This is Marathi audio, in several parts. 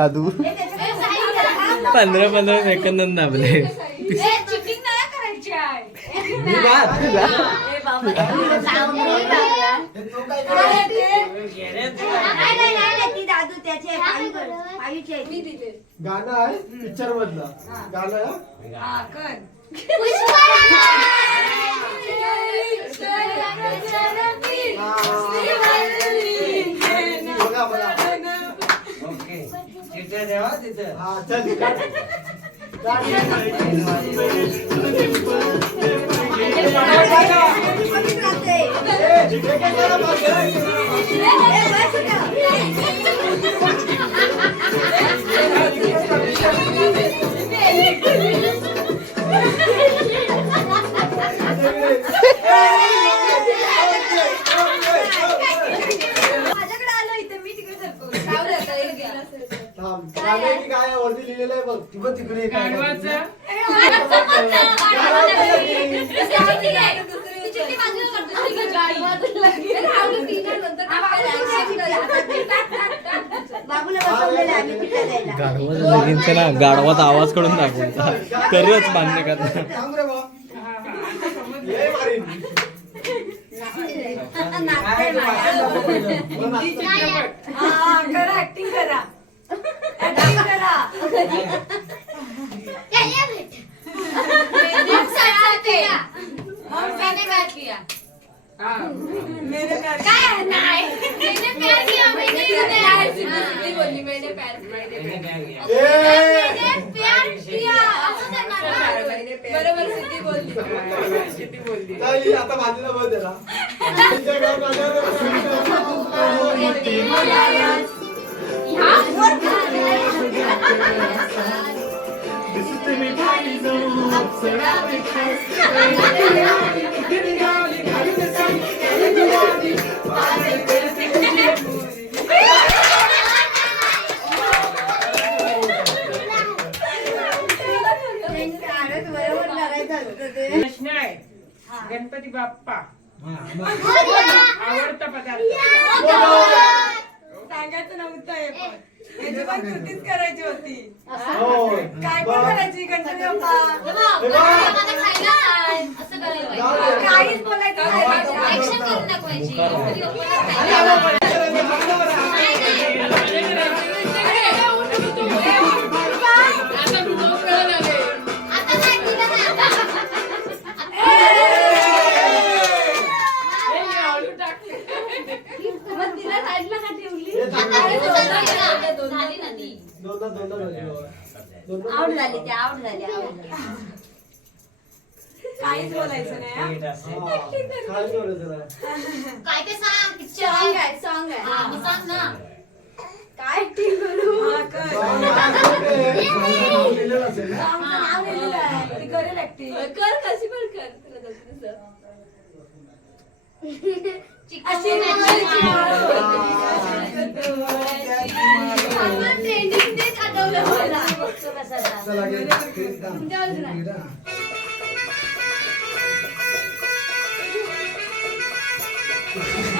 दादू पंधरा पंधरा सेकंद दाबले. गाणं आहे पिक्चर मधलं गाणं? हा, कर. बघा बघा हा चल. कमीच राहते. ए, हे काय झालं मागं? ए, बस इथं. माझ्याकडे आलं इथं मी तिकडे सरकवलं. काय आता एक गेला असेल. गाणं की काय वरती लिहिलेलं आहे बघ. ती बघ तिकडे काय ती चिठ्ठी बाजूला करतो. ती बाबूला बसवलेलं आहे आम्ही पिठा द्यायला. गाढवाचा लगीनचा ना गाढवाचा आवाजकडून दाखवायचा तरच मान्य करणार थांब रे बा ये मारीन. हा, करा ऍक्टिंग करा. ऍक्टिंग करा काय नाही सिद्धी बोलली मैंने प्यार मैंने प्यार ए, बरोबर सिद्धी बोलली ताई, आता बाजूला बघ त्याला तुमच्या गावात आल्यावर- प्रश्न आहे गणपती बाप्पा आवडता पदार्थ. सांगायचं नव्हतं हे पण. याची पण कृतीच करायची होती. हो. काय पण बघ. करायची गणपती बाप्पा. काहीच बोलायचं काय नाही. सॉंग आहे सॉंग आहे काय ऍक्टिंग करू हा, कर. नाव लिहिलेलं असेल ना? सॉंगचं नाव लिहिलेलं आहे ती करेल ऍक्टिंग कर कशी पण कर तुला जसं तसं. अशी ट्रेंडिंग तेच आठवलं मला चला, घे. घे, थांब. तुमच्या बाजूला.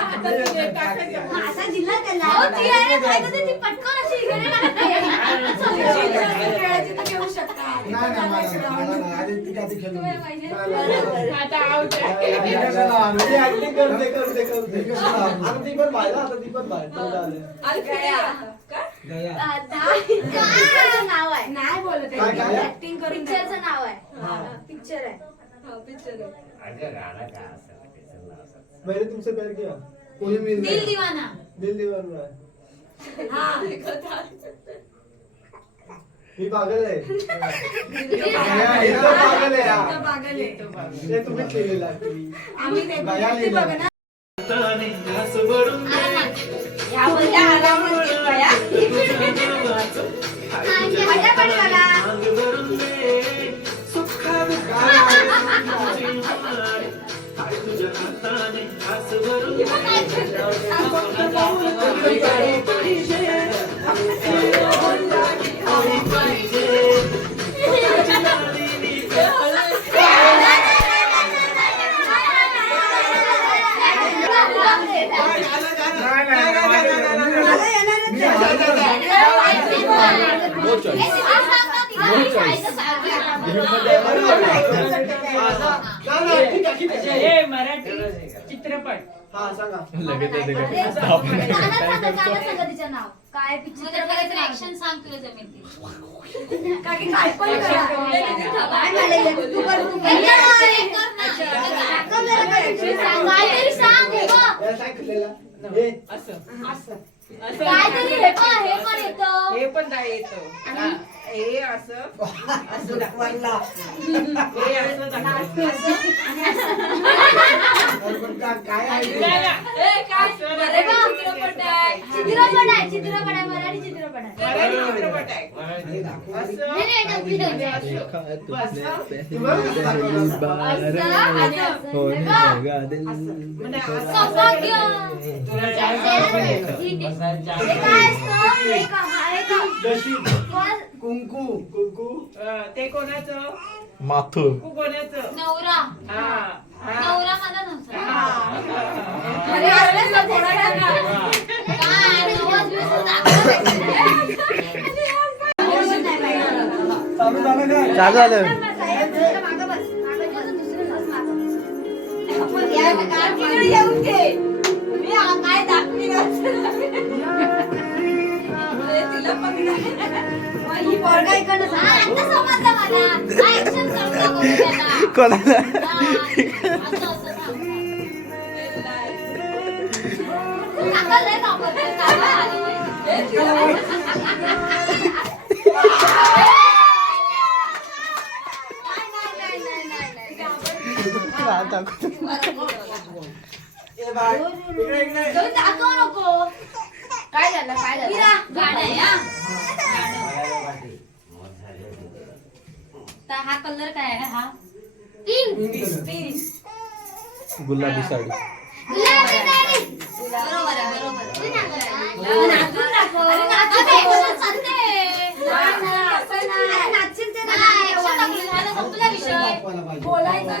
असा दिला त्याला अहो, ती आहे ना, काय करते ती पटकन अशी इकडे घेऊ शकता नाही नाही मला- मला नाही. आधी ती कधी खेळून घे. नाही, नाही, नाही. आता out आहे. ती कशाला आणू? ती acting करते, करते, करते. आता ती पण बाहेर, आता ती पण बाहेर. तेवढं आलं. आलं काय आता? काय? गया. पिक्चरचं नाव आहे नाही बोलत काय, काय? आहे ऍक्टिंग करून पिक्चरचं नाव आहे हा. पिक्चर आहे हा, picture आहे. मैंने तुमसे प्यार किया कोई मिल दिल दीवाना. दिल दीवाना. है. हा मी पागल आहे हे. तर पागल आहे. हा. हे तुम्हीच लिहिलेलं आहे. बाया. पडली लगेच येते का? आपण काय करतो? तिचं नाव. काय पिक्चर ऍक्शन सांग. तुला जमेल ते. काय पण करा. काय झालंय? तू कर, तू कर. काहीतरी सांग. बघ. या काय केलेलं? हे. असं. असं. काहीतरी हे हे पण येतं. हे पण नाही येतं हा, असं असं दाखवायला हे असं का- काय आहे ते? आपल्याला ए, काय? अरे वा, चित्रपट आहे. चित्रपट आहे चित्रपट आहे मराठी चित्रपट आहे चित्रपट आहे हे हे म्हणजे हे हे हे हे? कुंकू कुंकू ते कोणाचं माथू कोणाचं नवरा हा हा नवरा माझा नव्हता हा. अरे, अरे, सपोर्ट करा. काय नवस बिवस दाखवत नाही. चालू झालं काय चालू झालं साहेब, तुझ्या मागं बस. मागं बस, दुसरं बस मागं. आपण या काकीकडे येऊन घे. मी आ- काय दाखवी अरे, तिला पकडा. ही पोरगा इकडनं सांग. आता समजलं मला. हा action करून दाखवतो त्याला. कोणाला हा, असं, असं सांग. काका लय वापरतोय, काका आलं पाहिजे. ए, तिला नाही, नाही, नाही, नाही, नाही, दाखव नको काय झालं काय झालं हा कलर काय आहे हा पिंक गुलाबी साडी बरोबर आहे बरोबर नाचून दाखव. नाचशील ते नाही. बोलायचं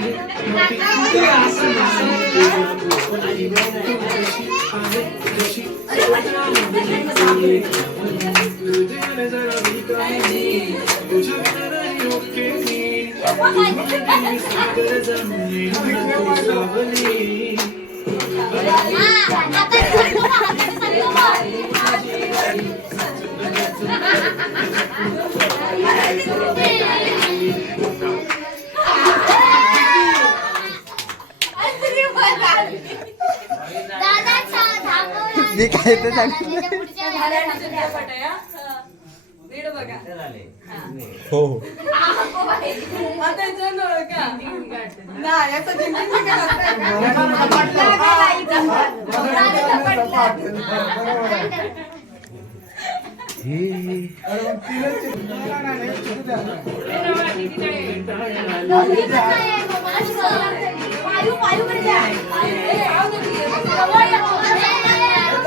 अरे बोलायचं द्या ना, नाही चिकू द्या ना. पायू पायू कडे द्या. ए, राहू दे ती. जवळ या, जवळ या.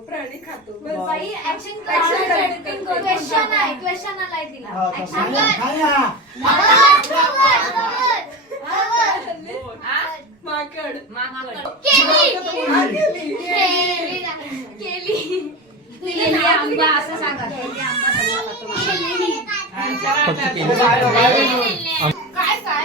प्राणी खातो. बाई, आहे, आलाय तिला. माकड केली. केली. केली आंबा असं सांगा केली आंबा. काय काय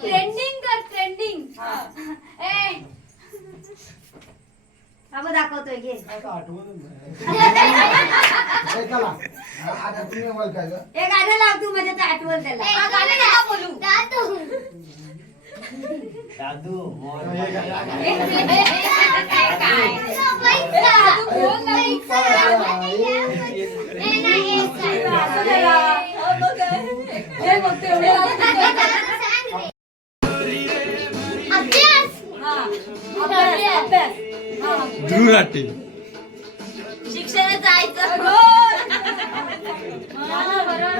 ट्रेंडिंग कर ट्रेंडिंग दाखवतोय घे. आता चला. आता तुम्ही काय? हे गाणं लाव तू म्हणजे ते आठवण त्याला हा, गाणं नका बोलू हे काय? असं जरा. हो, बघ. हे बघ, तेवढे हा. अभ्यास, अभ्यास. हा. ध्रुव नाट्य शिक्षण जायचं மாமா வரோட